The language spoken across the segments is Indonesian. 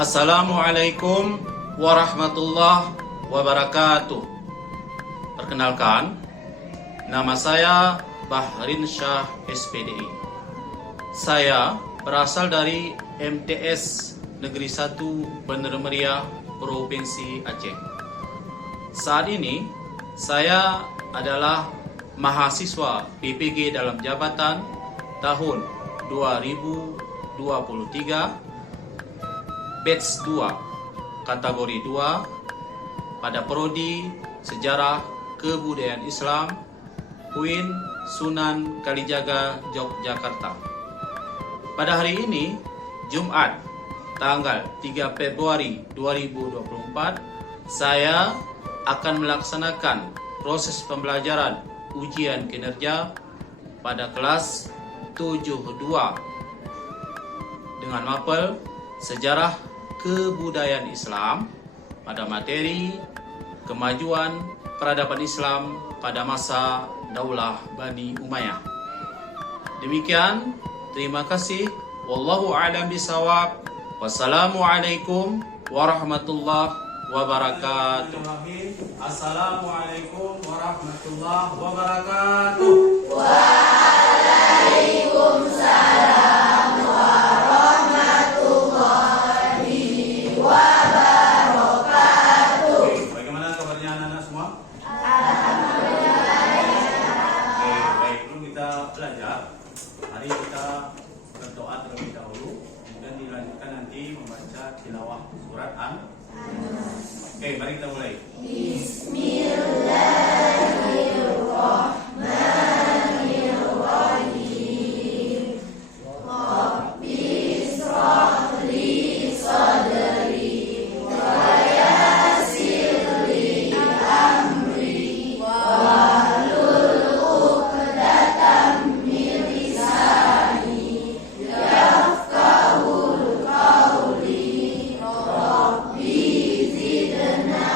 Assalamualaikum warahmatullahi wabarakatuh. Perkenalkan, nama saya Bahrin Syah SPDI. Saya berasal dari MTS Negeri 1 Bener Meriah, Provinsi Aceh. Saat ini saya adalah mahasiswa PPG dalam jabatan tahun 2023 batch 2 kategori 2 pada prodi Sejarah Kebudayaan Islam UIN Sunan Kalijaga, Yogyakarta. Pada hari ini Jumat tanggal 3 Februari 2024 saya akan melaksanakan proses pembelajaran ujian kinerja pada kelas 72 dengan mapel Sejarah Kebudayaan Islam pada materi kemajuan peradaban Islam pada masa Daulah Bani Umayyah. Demikian, terima kasih. Wallahu a'lam bishawab. Wassalamualaikum warahmatullahi wabarakatuh. Assalamualaikum warahmatullahi wabarakatuh. Waalaikumsalam. Mari kita berdoa terlebih dahulu, kemudian dilanjutkan nanti membaca tilawah surat Oke, mari kita mulai. Bismillahirrahmanirrahim. Rabbi shrah li sadri wa yassir li amri wahlul 'uqdatam min lisani yafqahul qawli. Rabbi zidna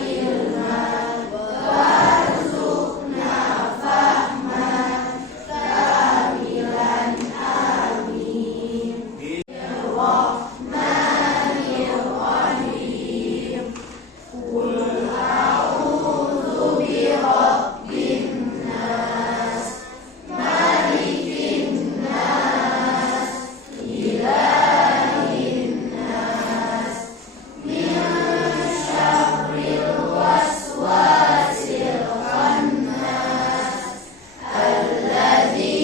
ilman warzuqna fahman kamilan. Amin. Bismillahirrahmanirrahim. Qul a'udzu birabbin nas, malikin nas, ilahin nas, min syarril waswasil khannas, alladzi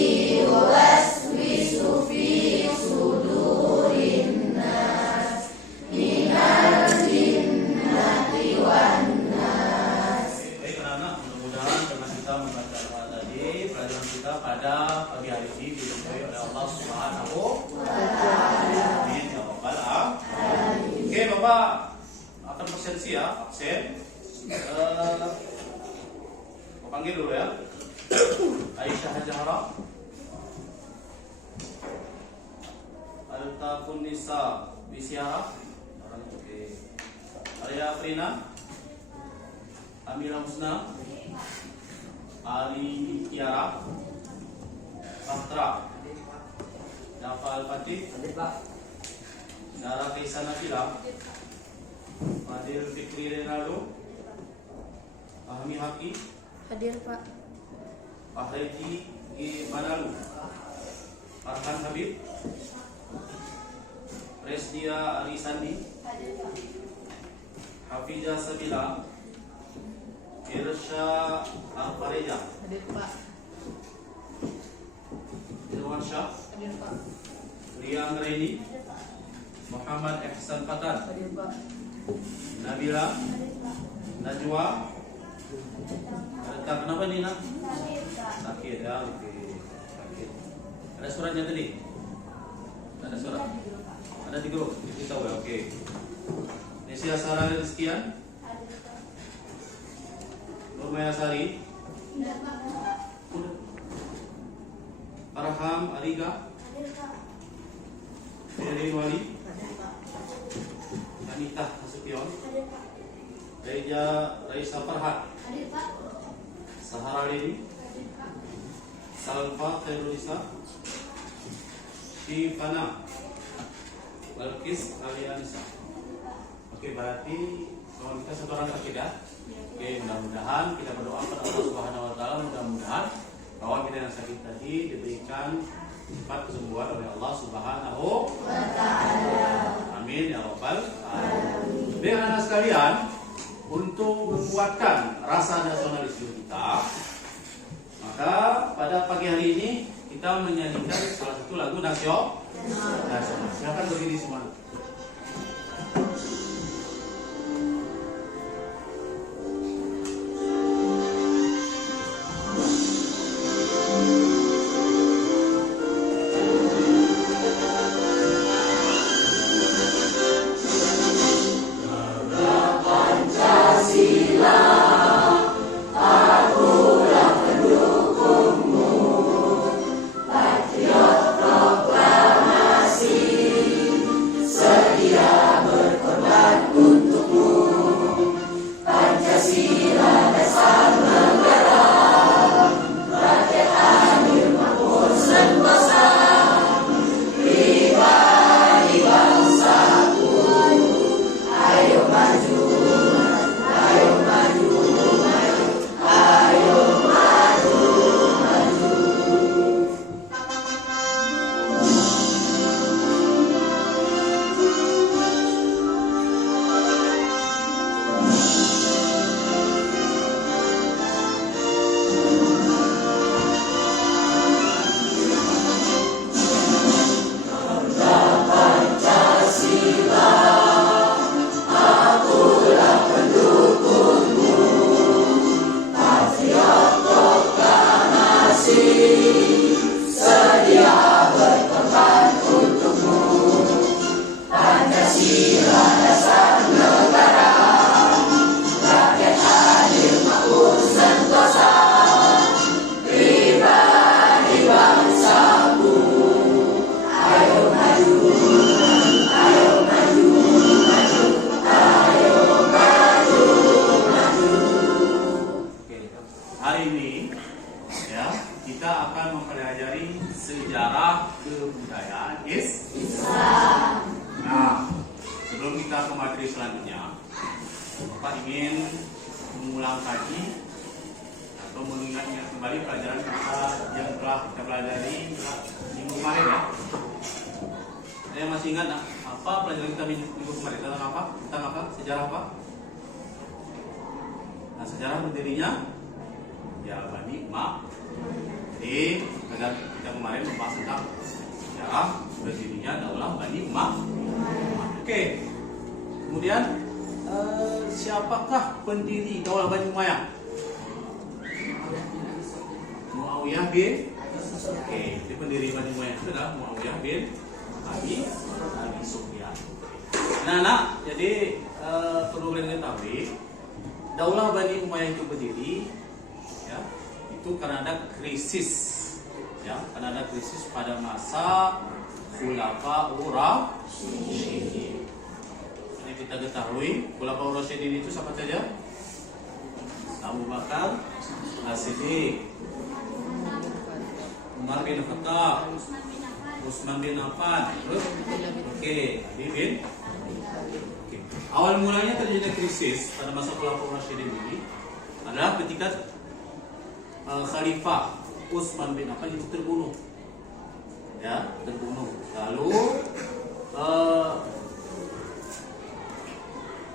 yuwaswisu fi sudurin nas, minal jinnati wan nas. Baik anak-anak, mudah-mudahan dengan kita membaca doa tadi, pelajaran kita pada pagi hari ini diberkahi oleh Allah Subhanahu wa Ta'ala. Amin ya rabbal alamin. Oke, Bapak akan presensi ya, absen. Panggil dulu ya. Aisyah Hajahara, Altafun Nisa Bisyara, oke. Arya Afrina, Amira Husna, Ali Kiara, Fatra, Nafa Al-Fatih, Nara Kaisa Nabila, Fadil Fikri Renaldo, Fahmi Haki, Hadir Pak. Fahreji G. Manalu, Farhan Habib, Resdia Ali Sandi, Hafizah Sabila, Irsya Al-Fareja, Hadir Pak. Irwan Syah, Hadir Pak. Ria Anggraini, Muhammad Ihsan Fatan, Hadir Pak. Nabila, Najwa. Ada kenapa nih nak? Sakit ya, oke. Sakit. Ada suratnya tadi? Ada surat? Ada di grup? Kita tahu ya, oke. Nesia Sarah Rizkian, Nurmaya Sari, Farham Ariga, Ferry Wali, Anita Nasution, Reja Raisa Farhat, Sahara Leni, Salva Khairulisa, Shifana, Balkis Alianisa. Oke, berarti kalau kita satu orang sakit ya. Oke, mudah-mudahan kita berdoa kepada Allah Subhanahu wa taala, mudah-mudahan bahwa kita yang sakit tadi diberikan cepat kesembuhan oleh Allah Subhanahu wa taala. Amin ya rabbal alamin. Baik anak sekalian, untuk menguatkan rasa nasionalisme kita, maka pada pagi hari ini kita menyanyikan salah satu lagu nasional. Silakan berdiri semua. Sejarah berdirinya ya Bani Umayyah. Jadi kita kemarin membahas tentang sejarah berdirinya Daulah Bani Umayyah. Oke. Kemudian siapakah pendiri Daulah Bani Umayyah? Muawiyah bin. Oke, itu pendiri Bani Umayyah itu adalah Muawiyah bin Abi Sufyan. Nah, jadi perlu kalian ketahui Daulah Bani Umayyah itu berdiri, ya, itu karena ada krisis, ya, karena ada krisis pada masa Khulafaur Rasyidin. Ini kita ketahui Khulafaur Rasyidin itu siapa saja? Abu Bakar As-Siddiq, Umar bin Khattab, Utsman bin Affan, Ali bin. Awal mulanya terjadi krisis pada masa Khulafaur Rasyidin ini adalah ketika Khalifah Utsman bin Affan itu terbunuh, ya, terbunuh. Lalu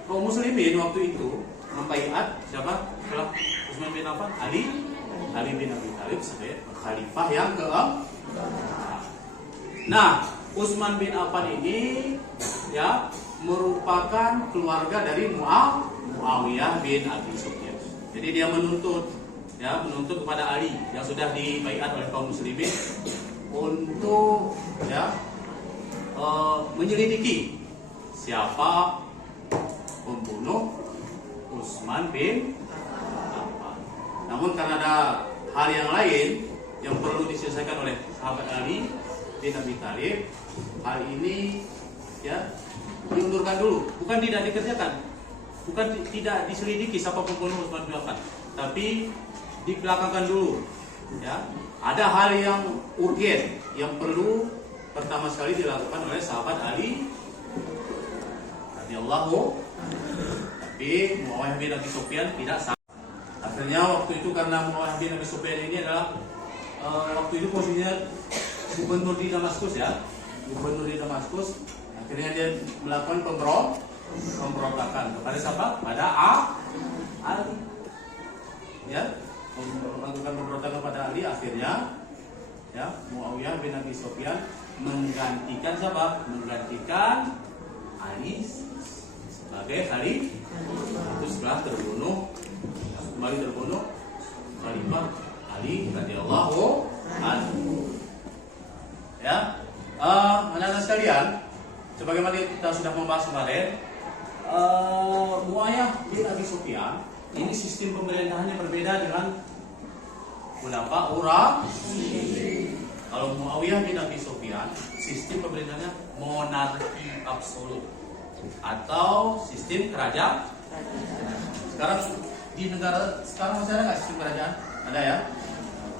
kaum muslimin waktu itu membaiat siapa? Utsman bin Affan, Ali bin Abi Thalib sebagai khalifah yang keempat. Nah, Utsman bin Affan ini, ya, merupakan keluarga dari Muawiyah bin Abi Sufyan. Jadi dia menuntut kepada Ali yang sudah dibaiat oleh kaum muslimin untuk, ya, menyelidiki siapa pembunuh Utsman bin Affan. Namun karena ada hal yang lain yang perlu diselesaikan oleh sahabat Ali bin Abi Thalib, hal ini, ya, diundurkan dulu, bukan tidak dikerjakan, bukan tidak diselidiki siapa pembunuh Utsman bin Affan, tapi dibelakangkan dulu, ya. Ada hal yang urgen yang perlu pertama sekali dilakukan oleh sahabat Ali radhiyallahu. Tapi Muawiyah bin Abi Sufyan tidak sah. Akhirnya waktu itu karena Muawiyah bin Abi Sufyan ini adalah waktu itu posisinya gubernur di Damaskus ya, gubernur di Damaskus. Akhirnya dia melakukan pemberontakan kepada siapa? Pada Ali. Ya, melakukan pemberontakan kepada Ali. Akhirnya ya Muawiyah bin Abi Sufyan menggantikan siapa? Menggantikan Ali sebagai khalifah. Itu setelah kembali terbunuh Khalifah Ali radhiyallahu anhu. Ya, anak-anak sekalian, sebagaimana kita sudah membahas kemarin, Muawiyah bin Abi Sufyan ini sistem pemerintahannya berbeda dengan Khulafa Ar-Rasyidin. Kalau Muawiyah bin Abi Sufyan, sistem pemerintahannya monarki absolut atau sistem kerajaan. Sekarang di negara sekarang masih ada nggak sistem kerajaan? Ada ya.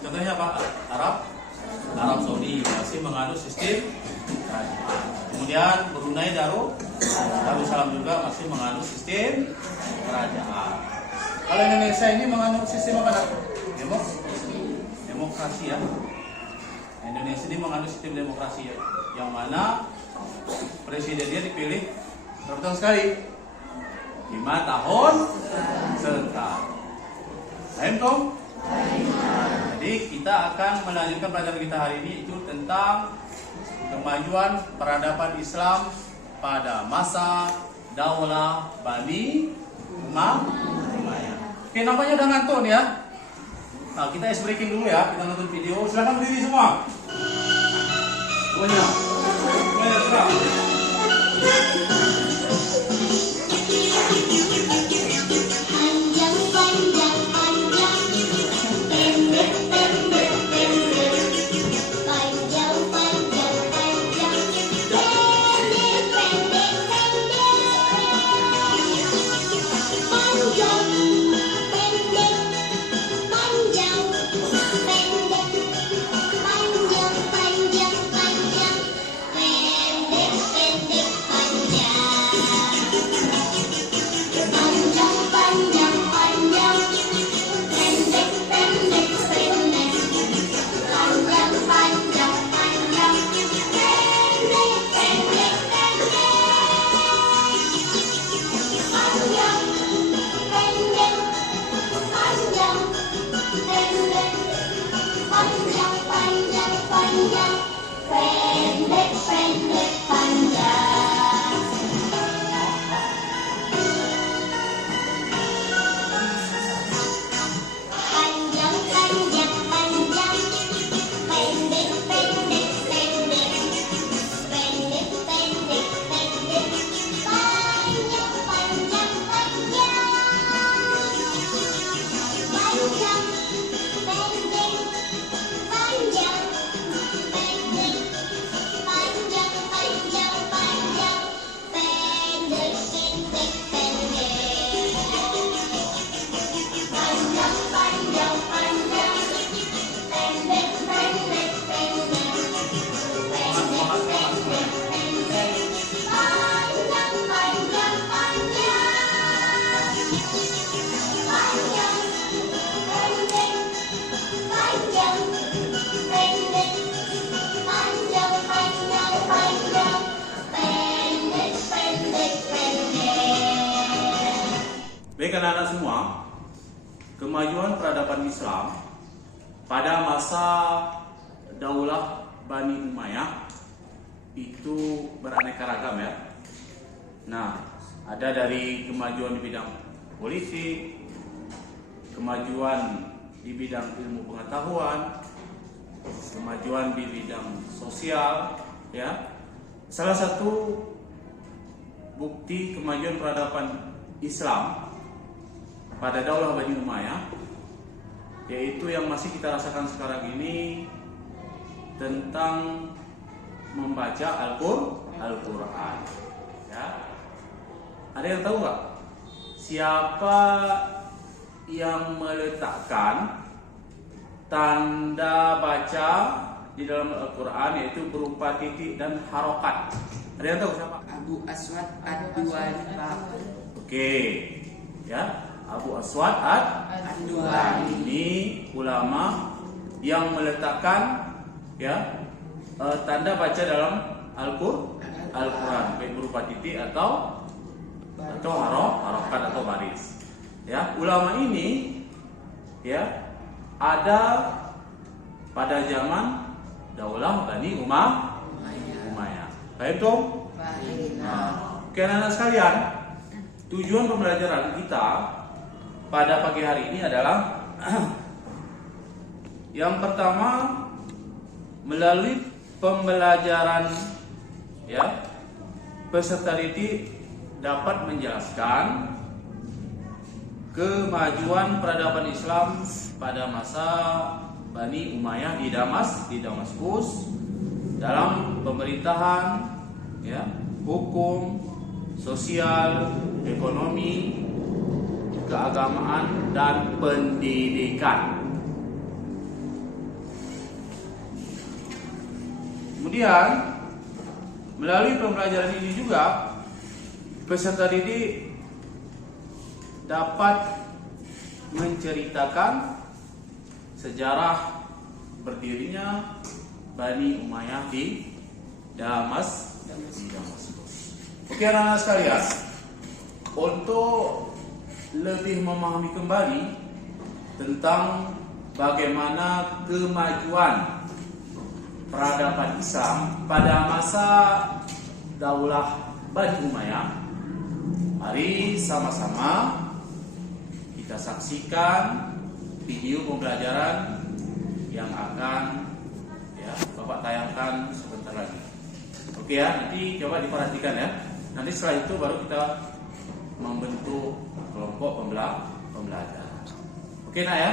Contohnya apa? Arab Saudi masih menganut sistem kerajaan. Kemudian Brunei Darussalam juga masih menganut sistem kerajaan. Kalau Indonesia ini menganut sistem apa? Demokrasi ya. Indonesia ini menganut sistem demokrasi ya, yang mana presidennya dipilih berapa tahun sekali? 5 tahun sekali. Paham toh? Jadi kita akan melanjutkan pelajaran kita hari ini itu tentang kemajuan peradaban Islam pada masa Daulah Bani Umayyah. Oke, nampaknya udah ngantuk nih ya. Nah, kita ice breaking dulu ya. Kita nonton video. Silakan berdiri semua. Semuanya. Semuanya gerak. Baik anak-anak semua, kemajuan peradaban Islam pada masa Daulah Bani Umayyah itu beraneka ragam ya. Nah, ada dari kemajuan di bidang politik, kemajuan di bidang ilmu pengetahuan, kemajuan di bidang sosial ya. Salah satu bukti kemajuan peradaban Islam pada Daulah Bani Umayyah, yaitu yang masih kita rasakan sekarang ini tentang membaca Al-Quran. Ya. Ada yang tahu nggak siapa yang meletakkan tanda baca di dalam Al-Quran, yaitu berupa titik dan harokat. Ada yang tahu siapa? Abu Aswad Ad-Duwali, Pak. Oke, ya, Abu Aswad Ad-Duwali. ini ulama yang meletakkan ya tanda baca dalam Al-Quran, baik berupa titik atau harokat atau baris. Ya, ulama ini ya ada pada zaman Daulah Bani Umayyah. Baik dong? Baik. Oke, anak-anak sekalian, tujuan pembelajaran kita pada pagi hari ini adalah yang pertama, melalui pembelajaran ya, peserta didik dapat menjelaskan kemajuan peradaban Islam pada masa Bani Umayyah di Damaskus dalam pemerintahan, ya, hukum, sosial, ekonomi, keagamaan, dan pendidikan. Kemudian melalui pembelajaran ini juga peserta didik dapat menceritakan sejarah berdirinya Bani Umayyah di Damaskus. Oke, anak-anak sekalian, untuk lebih memahami kembali tentang bagaimana kemajuan peradaban Islam pada masa Daulah Bani Umayyah, mari sama-sama kita saksikan video pembelajaran yang akan ya Bapak tayangkan sebentar lagi. Oke ya, nanti coba diperhatikan ya. Nanti setelah itu baru kita membentuk kelompok pembelajar. Oke nak ya.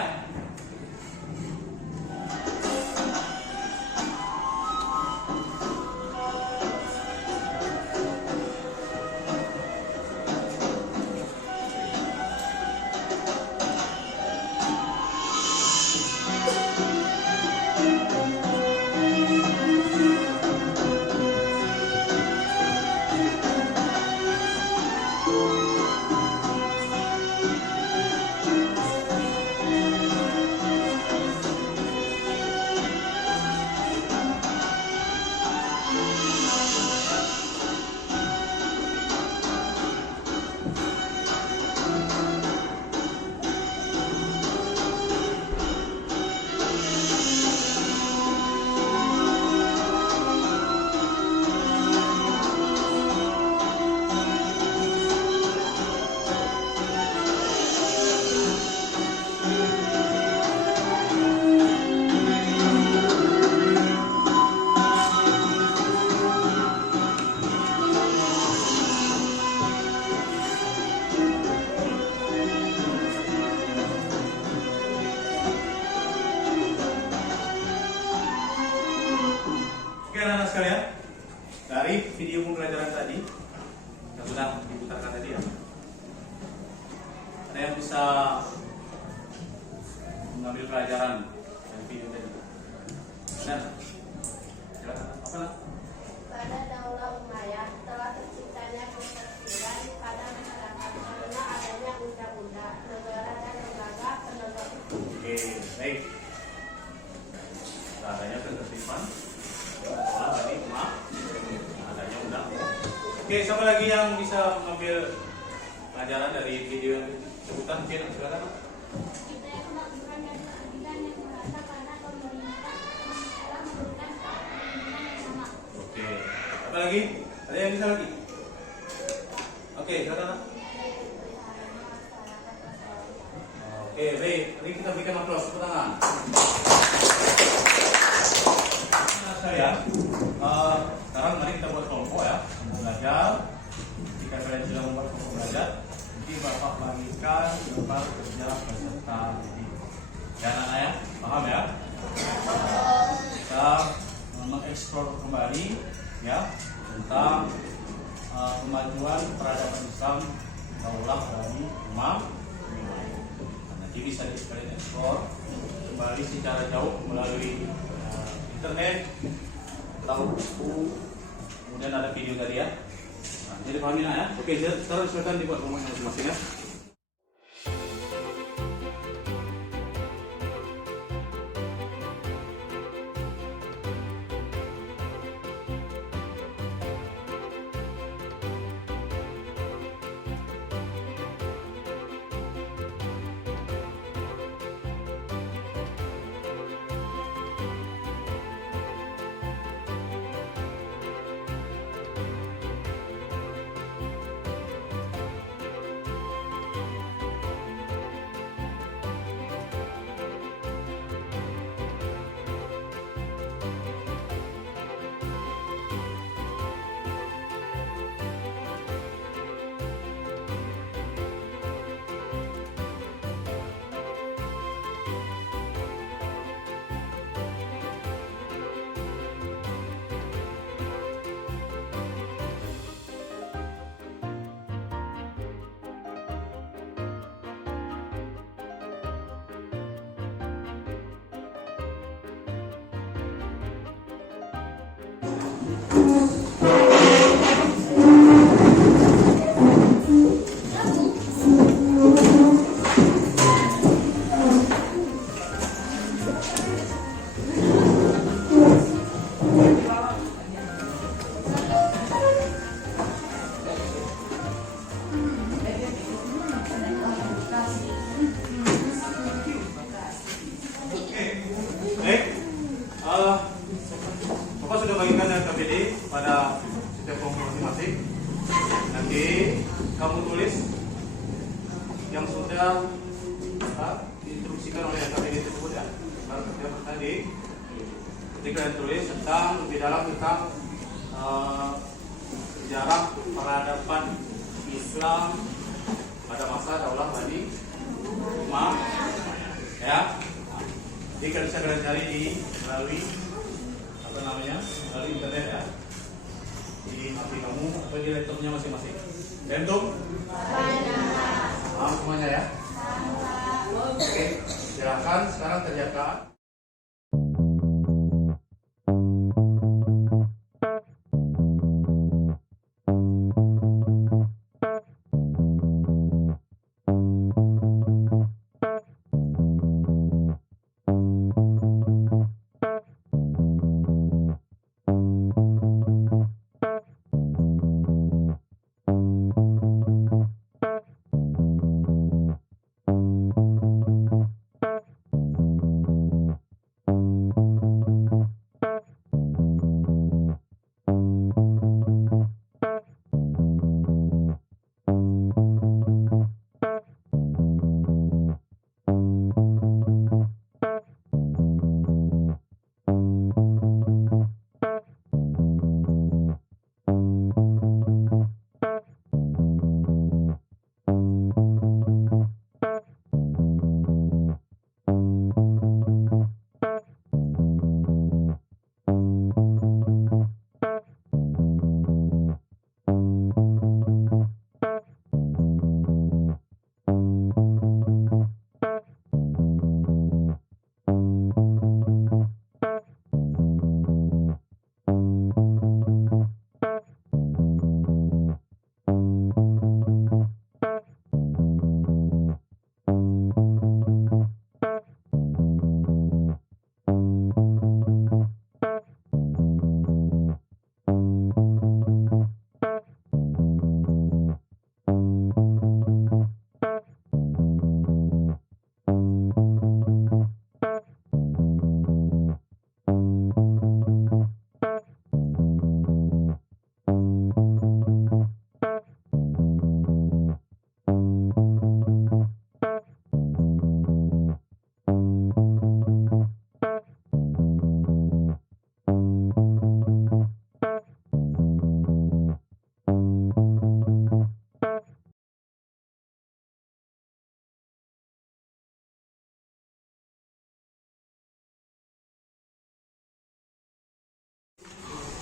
Sekalian, dari video pembelajaran tadi yang sudah diputarkan tadi ya, ada yang bisa mengambil pelajaran dari video tadi? Nah, apa nak? Pada Daulah Umayyah telah terciptanya ketertiban pada masyarakat karena adanya undang-undang, negara dan lembaga penegak hukum. Oke, baik. Adanya ketertiban. Tadi maaf, adanya undang. Oke, siapa lagi yang bisa mengambil pelajaran dari video yang sebutan? Mungkin silakan. Kita yang kemakmuran dan keadilan yang merata karena pemerintah telah memberikan perlindungan yang sama. Oke, apa lagi? Ada yang bisa lagi? Oke, silakan. Oke, baik. Mari kita berikan aplaus, tepuk tangan. Ya, sekarang mari kita buat kelompok ya, belajar. Jika kalian sudah membuat kelompok belajar, nanti Bapak bagikan gambar kerja peserta didik. Ya anak-anak ya, paham ya? Kita mengeksplor kembali ya tentang kemajuan peradaban Islam Daulah Bani Umayyah. Nanti bisa kalian eksplor kembali secara jauh melalui internet, tahu buku, kemudian ada video tadi ya. Nah, jadi pahami ya. Oke, sekarang silakan dibuat rumahnya masing-masing ya. Bapak sudah bagikan KPD pada setiap kelompok masing-masing. Nanti kamu tulis yang sudah diinstruksikan oleh KPD tersebut ya. Kalau setiap tadi, ketika kalian tulis tentang lebih dalam tentang sejarah peradaban Islam pada masa Daulah Bani Umayyah, ya. Jadi kalian bisa kalian cari di melalui melalui internet ya, di HP kamu atau di laptopnya masing-masing. Laptop? Paham semuanya ya? Oke, silakan sekarang kerjakan.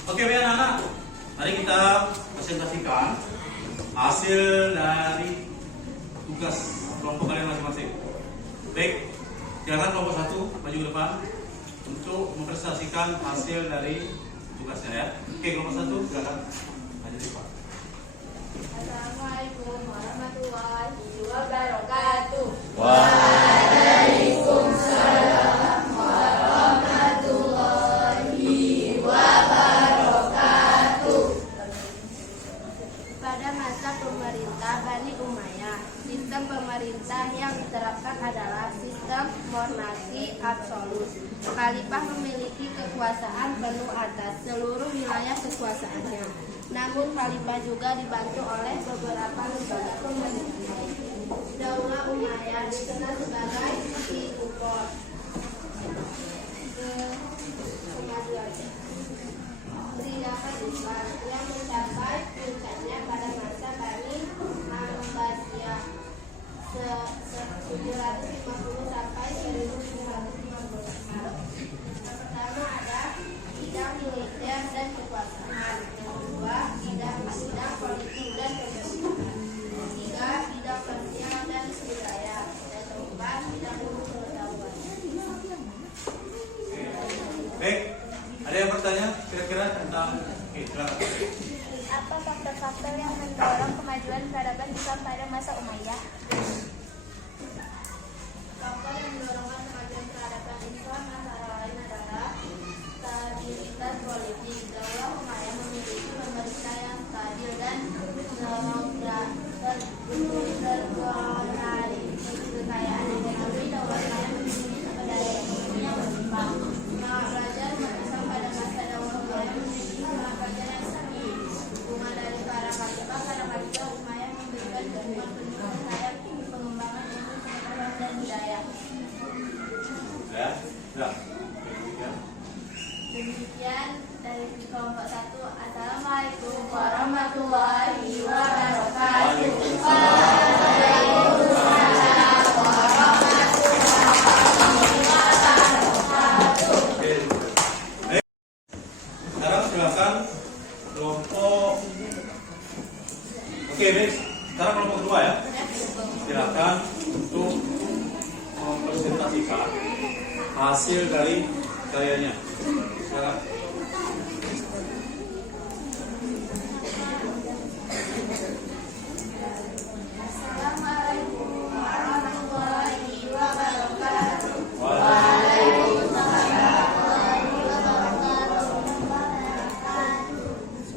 Oke, baik anak-anak, mari kita presentasikan hasil dari tugas kelompok kalian masing-masing. Baik, silakan kelompok 1 maju ke depan untuk untuk mempresentasikan hasil dari tugasnya ya. Oke, kelompok 1 silakan. Hadir Pak. Assalamualaikum warahmatullahi wabarakatuh. Waalaikumsalam warahmatullahi wabarakatuh. Pada masa pemerintah Bani Umayyah, sistem pemerintah yang diterapkan adalah sistem monarki absolut. Khalifah memiliki kekuasaan penuh atas seluruh wilayah kekuasaannya. Namun Khalifah juga dibantu oleh beberapa lembaga pemerintahan. Daulah Umayyah dikenal sebagai Ibu-Kota kemajuan peradaban Islam yang mencapai puncaknya pada masa Bani Abbasiyah 750 sampai 1550. Yang pertama ada bidang militer dan kekuasaan. Yang kedua bidang politik dan pemerintahan. Ketiga bidang sosial dan budaya. Dan keempat bidang ilmu pengetahuan. Baik, ada yang bertanya kira-kira tentang silakan. Apa faktor-faktor yang mendorong kemajuan peradaban Islam pada masa Umayyah? Faktor yang mendorong kemajuan peradaban Islam antara lain adalah stabilitas politik. Daulah Umayyah memiliki pemerintah yang stabil dan terorganisasi. Kekayaan ekonomi Daulah Umayyah memiliki sumber daya ekonomi yang berlimpah. Semangat belajar umat Islam pada masa Daulah Umayyah memiliki semangat belajar yang tinggi. Dukungan dari para khalifah Umayyah memberikan dukungan penuh terhadap pengembangan ilmu pengetahuan dan budaya. Ya, sudah. Demikian dari kelompok 1. Assalamualaikum warahmatullahi wabarakatuh. Sekarang silakan kelompok. Oke, baik. Sekarang kelompok 2 ya. Silakan untuk mempresentasikan hasil dari karyanya. Silakan. Assalamualaikum warahmatullahi wabarakatuh.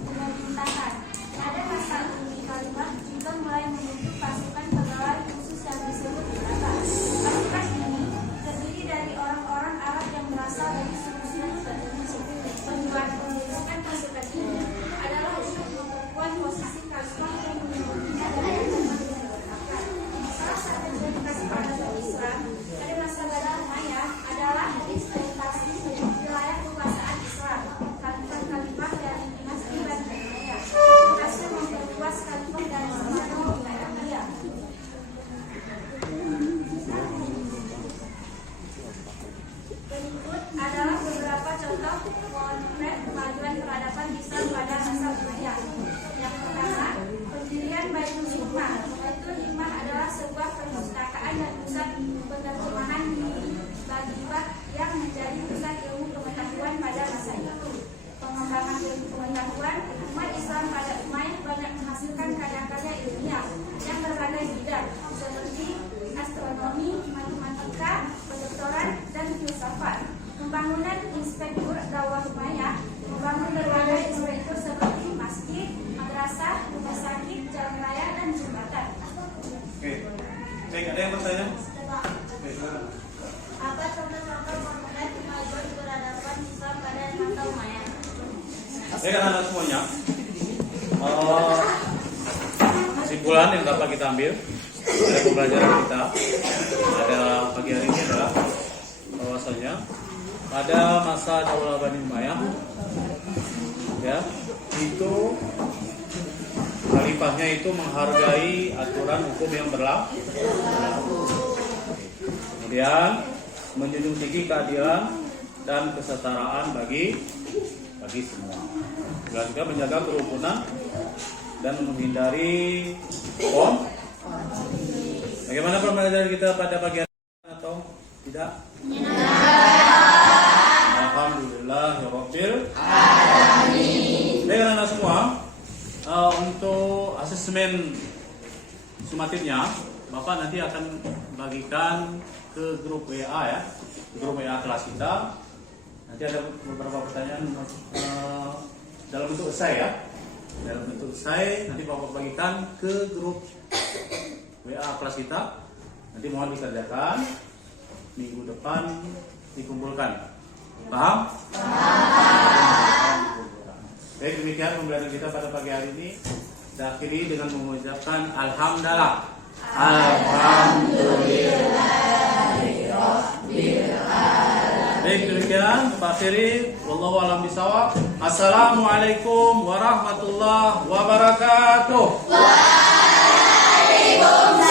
Pemerintahan. Pada masa ini Khalifah juga mulai membentuk pasukan pegawai khusus yang disebut khilafah. Pasukan ini terdiri dari orang-orang Arab yang berasal dari suku-suku tertentu. Tujuan pembentukan pasukan ini adalah untuk memperkuat posisi Khalifah yang memilikinya dari pemerintahan. Salah satu identitas peradaban Islam pada masa Bani Umayyah adalah eksploitasi wilayah kekuasaan Islam. Khalifah dari dinasti Bani Umayyah berhasil memperluas khalifah dari seluruh wilayah Umayyah. Berikut adalah beberapa contoh potret kemajuan peradaban Islam pada masa Umayyah. Yang pertama, pendirian Baitul Hikmah. Baitul Hikmah adalah sebuah perpustakaan dan pusat penerjemahan Baghdad yang menjadi pusat ilmu pengetahuan pada masa itu. Pengembangan ilmu pengetahuan, umat Islam pada Umayyah banyak menghasilkan karya-karya ilmiah yang berbagai bidang seperti astronomi, matematika, kedokteran, dan filsafat. Pembangunan inspektur Daulah Umayyah membangun berbagai inspektur seperti masjid, madrasah, rumah sakit, jalan raya, dan jembatan. Oke. Baik, ada yang bertanya? Oke, silakan. Apa contoh-contoh potret kemajuan peradaban Islam pada masa Umayyah? Baik, anak-anak semuanya. Kesimpulan yang dapat kita ambil dari pembelajaran kita pada pagi hari ini adalah bahwasanya pada masa Daulah Bani Umayyah ya, itu khalifahnya itu menghargai aturan hukum yang berlaku. Kemudian menjunjung tinggi keadilan dan kesetaraan bagi semua. Dan juga menjaga kerukunan dan menghindari Bagaimana pembelajaran kita pada pagi hari ini atau tidak? announcement sumatifnya, Bapak nanti akan bagikan ke grup WA ya, grup WA kelas kita. Nanti ada beberapa pertanyaan dalam bentuk esai ya, dalam bentuk esai nanti Bapak bagikan ke grup WA kelas kita. Nanti mohon dikerjakan, minggu depan dikumpulkan. Paham? Baik, demikian pembelajaran kita pada pagi hari ini. Kita akhiri dengan mengucapkan alhamdulillah. Baik, demikian Pak akhiri. Wallahu a'lam bishawab. Assalamualaikum warahmatullahi wabarakatuh. Waalaikumsalam.